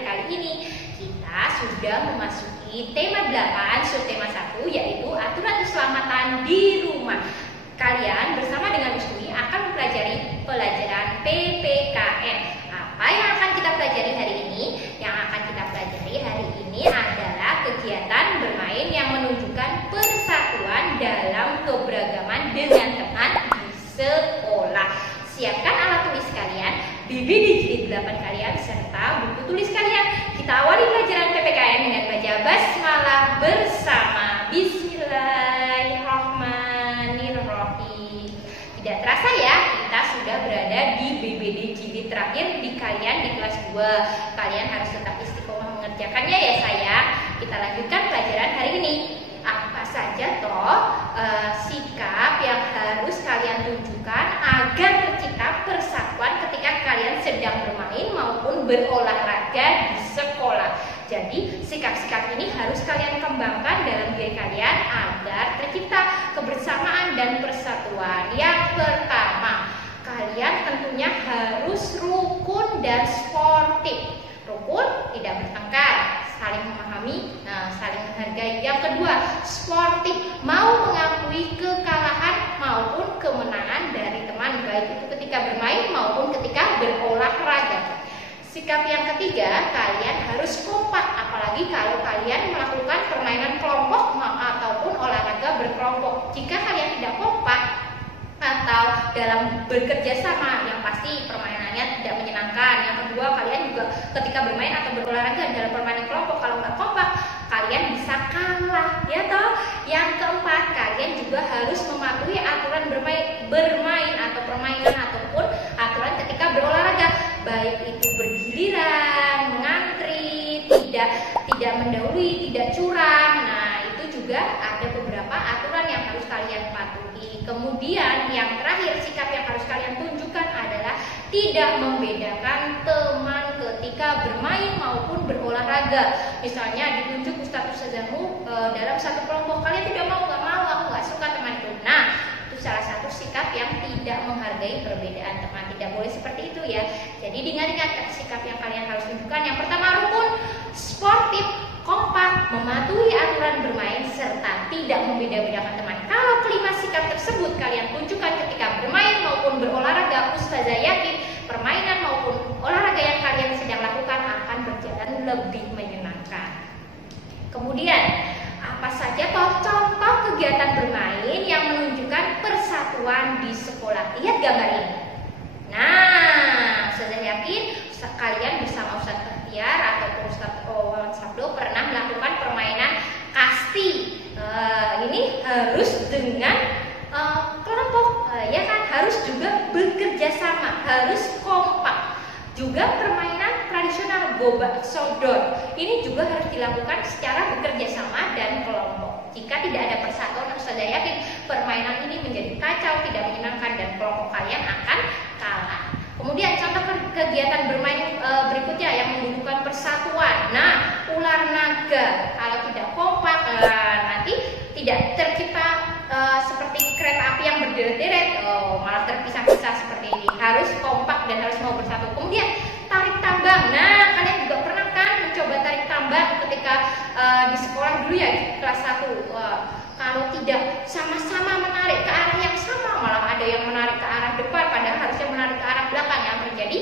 kali ini kita sudah memasuki tema 8, subtema 1, yaitu aturan keselamatan di rumah. Kalian bersama dengan Wisnu akan mempelajari pelajaran PPKN. Apa yang akan kita pelajari hari ini? Yang akan kita pelajari hari ini adalah kegiatan bermain yang menunjukkan persatuan dalam keberagaman dengan teman di sekolah. Siapkan alat tulis kalian, bibi di jilid 8 kalian, serta buku tulis kalian. Kita awali pelajaran PPKN dengan baca basmalah bersama. Bismillahirrahmanirrahim. Tidak terasa ya, kita sudah berada di BBD jilid terakhir di kalian di kelas 2. Kalian harus tetap istiqomah mengerjakannya ya sayang. Kita lanjutkan pelajaran hari ini. Apa saja toh sikap yang harus kalian tunjukkan agar tercipta persatuan ketika kalian sedang bermain maupun berolahraga di sekolah. Jadi sikap-sikap ini harus kalian kembangkan dalam diri kalian agar tercipta kebersamaan dan persatuan. Yang pertama, kalian tentunya harus rukun dan sportif. Rukun, tidak bertengkar, saling memahami, saling menghargai. Yang kedua, sportif, mau mengakui kekalahan maupun kemenangan dari teman, baik itu ketika bermain maupun ketika berolahraga. Sikap yang ketiga, kalian harus kompak, apalagi kalau kalian melakukan permainan kelompok ataupun olahraga berkelompok. Jika kalian tidak kompak atau dalam bekerja sama, yang pasti permainannya tidak menyenangkan. Yang kedua, kalian juga ketika bermain atau berolahraga dalam permainan kelompok, kalau nggak kompak, kalian bisa kalah, ya toh. Yang keempat, kalian juga harus mematuhi aturan bermain atau permainan ataupun aturan ketika berolahraga, baik itu bergiliran, mengantri, tidak mendahului, tidak curang. Nah, itu juga ada beberapa aturan yang harus kalian patuhi. Kemudian yang terakhir, sikap yang harus kalian tunjukkan adalah tidak membedakan teman ketika bermain maupun berolahraga. Misalnya ditunjuk ustadz-ustadzamu dalam satu kelompok, kalian tidak mau, aku nggak suka temanku. Nah, itu salah satu sikap yang tidak menghargai perbedaan teman. Tidak boleh seperti itu ya. Jadi diingat-ingat sikap yang kalian harus tunjukkan. Yang pertama, rukun, sportif, kompak, mematuhi aturan bermain, serta tidak membeda-bedakan teman. Kalau kelima sikap tersebut kalian tunjukkan ketika bermain maupun berolahraga, ustazah yakin permainan maupun olahraga yang kalian sedang lakukan akan berjalan lebih menyenangkan. Kemudian, apa saja contoh kegiatan bermain yang menunjukkan persatuan di sekolah? Lihat gambar ini. Nah, ustazah yakin kalian bersama Ustadz Bahtiar ataupun Ustadz Wawan Sabdo pernah melakukan permainan kasti. Ini harus dengan kelompok, ya kan, harus juga bekerja sama, harus kompak. Juga permainan tradisional gobak sodor, ini juga harus dilakukan secara bekerja sama dan kelompok. Jika tidak ada persatuan, saya yakin permainan ini menjadi kacau, tidak menyenangkan, dan kelompok kalian akan kalah. Kemudian contoh kegiatan bermain berikutnya yang menunjukkan persatuan. Nah, ular naga, kalau tidak kompak nanti tidak tercipta seperti kereta api yang berderet-deret, malah terpisah-pisah seperti ini. Harus kompak dan harus mau bersatu. Kemudian tarik tambang. Nah, kalian juga pernah kan mencoba tarik tambang ketika di sekolah dulu ya, di kelas 1. Kalau tidak sama-sama menarik ke arah yang sama, malah ada yang menarik ke arah depan, padahal harusnya menarik ke arah belakang. Yang terjadi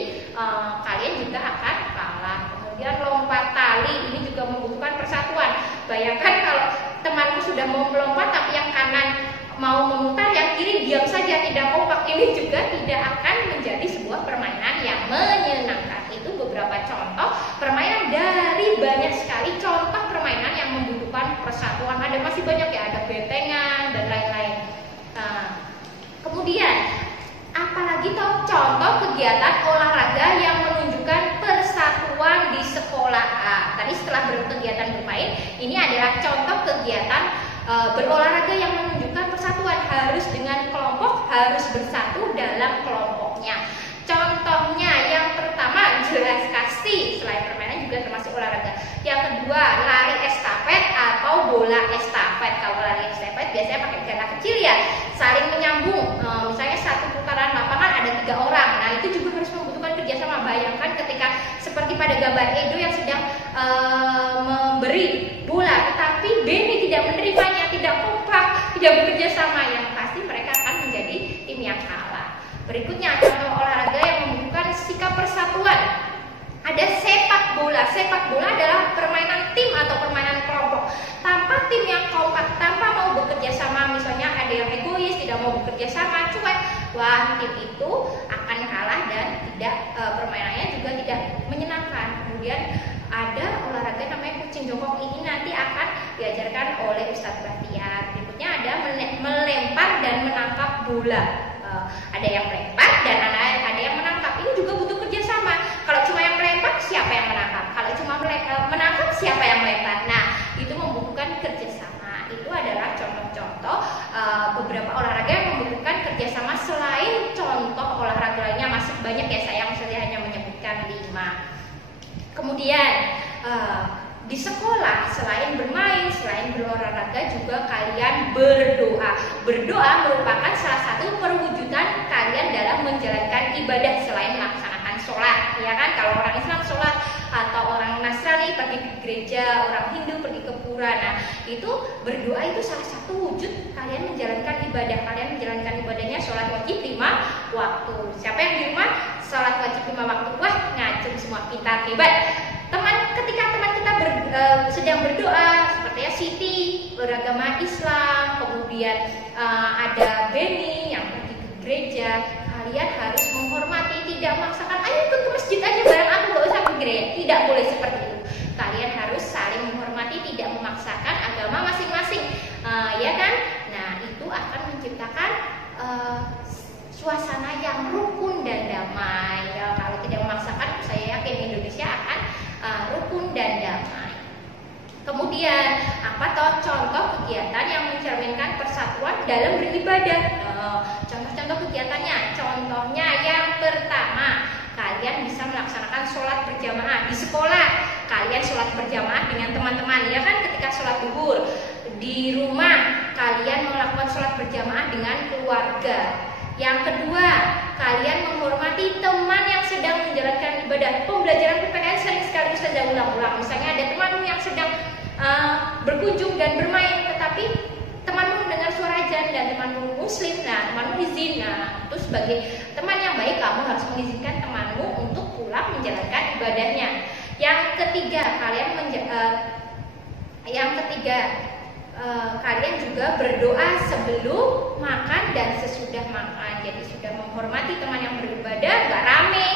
kalian juga akan kalah. Kemudian lompat tali, ini juga membutuhkan persatuan. Bayangkan kalau temanku sudah mau melompat tapi yang kanan mau memutar, yang kiri diam saja, tidak kompak, ini juga tidak akan menjadi sebuah permainan yang menyenangkan. Itu beberapa contoh permainan dari banyak sekali contoh permainan yang membutuhkan persatuan. Ada masih banyak ya, ada bentengan dan lain-lain. Kemudian apalagi toh contoh kegiatan olahraga yang menunjukkan persatuan di sekolah. Tadi setelah berkegiatan bermain, ini adalah contoh kegiatan berolahraga yang menunjukkan persatuan, harus dengan kelompok, harus bersatu dalam kelompoknya. Contohnya yang pertama jelas kasti, selain permainan juga termasuk olahraga. Yang kedua, lari estafet atau bola estafet. Kalau lari estafet biasanya pakai gala kecil ya, saling menyambung. Misalnya satu putaran lapangan ada 3 orang. Nah, itu juga harus membutuhkan kerjasama. Bayangkan ketika seperti pada gambar Edo yang sedang memberi bola, tetapi Beni tidak menerimanya, tidak kompak, tidak bekerja sama, yang pasti mereka akan menjadi tim yang kalah. Berikutnya contoh olahraga yang membutuhkan sikap persatuan. Ada sepak bola. Sepak bola adalah permainan tim atau permainan kelompok. Tanpa tim yang kompak, tanpa mau bekerja sama, misalnya ada yang egois, tidak mau bekerja sama, cuek, wah tim itu akan kalah dan tidak permainannya juga tidak menyenangkan. Kemudian ada olahraga namanya kucing jongkok, ini nanti akan diajarkan oleh Ustadz Bahtiar. Berikutnya ada melempar dan menangkap bola. Ada yang melempar dan ada yang menangkap. Ini juga butuh kerjasama. Kalau cuma yang melempar, siapa yang menangkap? Kalau cuma menangkap, siapa yang melempar? Nah, itu membutuhkan kerjasama. Itu adalah contoh-contoh beberapa olahraga yang membutuhkan kerjasama. Selain contoh olahraga lainnya masih banyak ya sayang, saya hanya menyebutkan 5. Kemudian di sekolah selain bermain, selain berolahraga juga kalian berdoa. Berdoa merupakan salah satu perwujudan kalian dalam menjalankan ibadah selain melaksanakan sholat, ya kan? Kalau orang Islam sholat atau orang Nasrani pergi ke gereja, orang Hindu pergi ke pura. Nah, itu berdoa itu salah satu wujud kalian menjalankan ibadah. Kalian menjalankan ibadahnya sholat wajib 5 waktu. Siapa yang di rumah sholat wajib 5 waktu? Wah, ngacung semua, pintar, hebat. Ketika teman kita sedang berdoa, seperti ya Siti beragama Islam, kemudian ada Beni yang pergi ke gereja, kalian harus menghormati, tidak memaksakan, ayo ikut ke masjid aja bareng aku, gak usah ke gereja. Tidak boleh seperti itu. Kalian harus saling menghormati, tidak memaksakan agama masing-masing, ya kan? Nah, itu akan menciptakan suasana yang rukun dan damai. Ya, kalau tidak memaksakan, saya yakin Indonesia akan rukun dan damai. Kemudian apa contoh kegiatan yang mencerminkan persatuan dalam beribadah? Contoh-contoh kegiatannya, contohnya yang pertama, kalian bisa melaksanakan sholat berjamaah di sekolah. Kalian sholat berjamaah dengan teman-teman, ya kan? Ketika sholat zuhur di rumah, kalian melakukan sholat berjamaah dengan keluarga. Yang kedua, kalian menghormati teman yang sedang menjalankan ibadah. Pembelajaran PPKN sering sekali Ustazah ulang-ulang. Misalnya ada temanmu yang sedang berkunjung dan bermain, tetapi temanmu mendengar suara azan dan temanmu muslim, nah temanmu izin. Nah, itu sebagai teman yang baik, kamu harus mengizinkan temanmu untuk pulang menjalankan ibadahnya. Yang ketiga, kalian juga berdoa sebelum makan dan sesudah makan. Jadi sudah menghormati teman yang beribadah, gak rame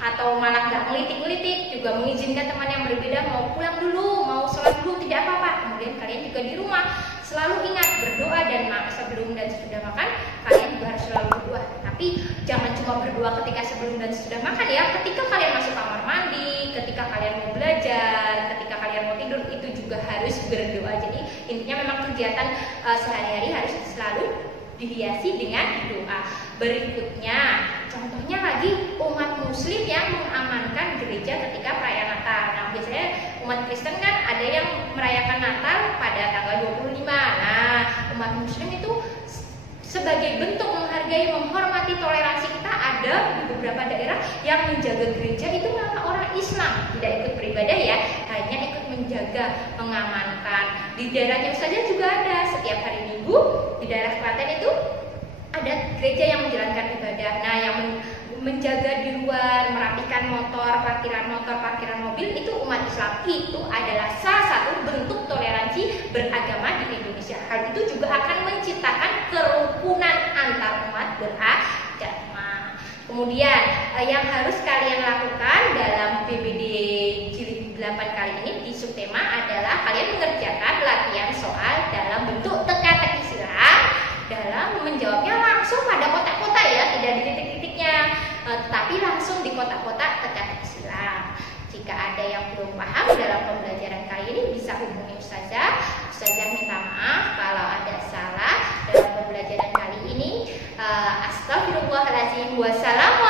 atau malah gak ngelitik-ngelitik, juga mengizinkan teman yang beribadah mau pulang dulu, mau sholat dulu, tidak apa-apa. Kemudian kalian juga di rumah selalu ingat berdoa, dan sebelum dan sesudah makan kalian juga harus selalu berdoa. Tapi jangan cuma berdoa ketika sebelum dan sesudah makan ya. Ketika kalian masuk kamar mandi, ketika kalian mau belajar, ketika kalian mau tidur, itu juga harus berdoa. Jadi intinya memang kegiatan sehari-hari harus selalu dihiasi dengan doa. Berikutnya, contohnya lagi umat muslim yang mengamankan gereja ketika perayaan Natal. Nah, biasanya umat Kristen kan ada yang merayakan Natal pada tanggal 25. Nah, umat muslim itu sebagai bentuk menghargai, menghormati toleransi kita, ada di beberapa daerah yang menjaga gereja itu malah orang Islam, tidak ikut beribadah ya, hanya ikut menjaga, mengamankan. Di daerahnya saja juga ada, setiap hari Minggu di daerah Klaten itu ada gereja yang menjalankan ibadah. Nah, yang menjaga di luar, merapikan parkiran motor, parkiran mobil, itu umat Islam. Itu adalah salah satu bentuk toleransi beragama di Indonesia. Hal itu juga akan menciptakan kerukunan antar umat beragama. Kemudian yang harus kalian lakukan dalam PBD jilid 8 kali ini di subtema adalah kalian mengerjakan latihan soal dalam bentuk teka-teki silang, dalam menjawabnya langsung pada kotak-kotak ya, tidak di titik-titiknya, tetapi langsung di kotak-kotak teka-teki silang. Jika ada yang belum paham dalam pembelajaran kali ini, bisa hubungi Ustazah. Ustazah minta maaf kalau ada salah dalam pembelajaran kali ini. Astagfirullahaladzim. Wassalamualaikum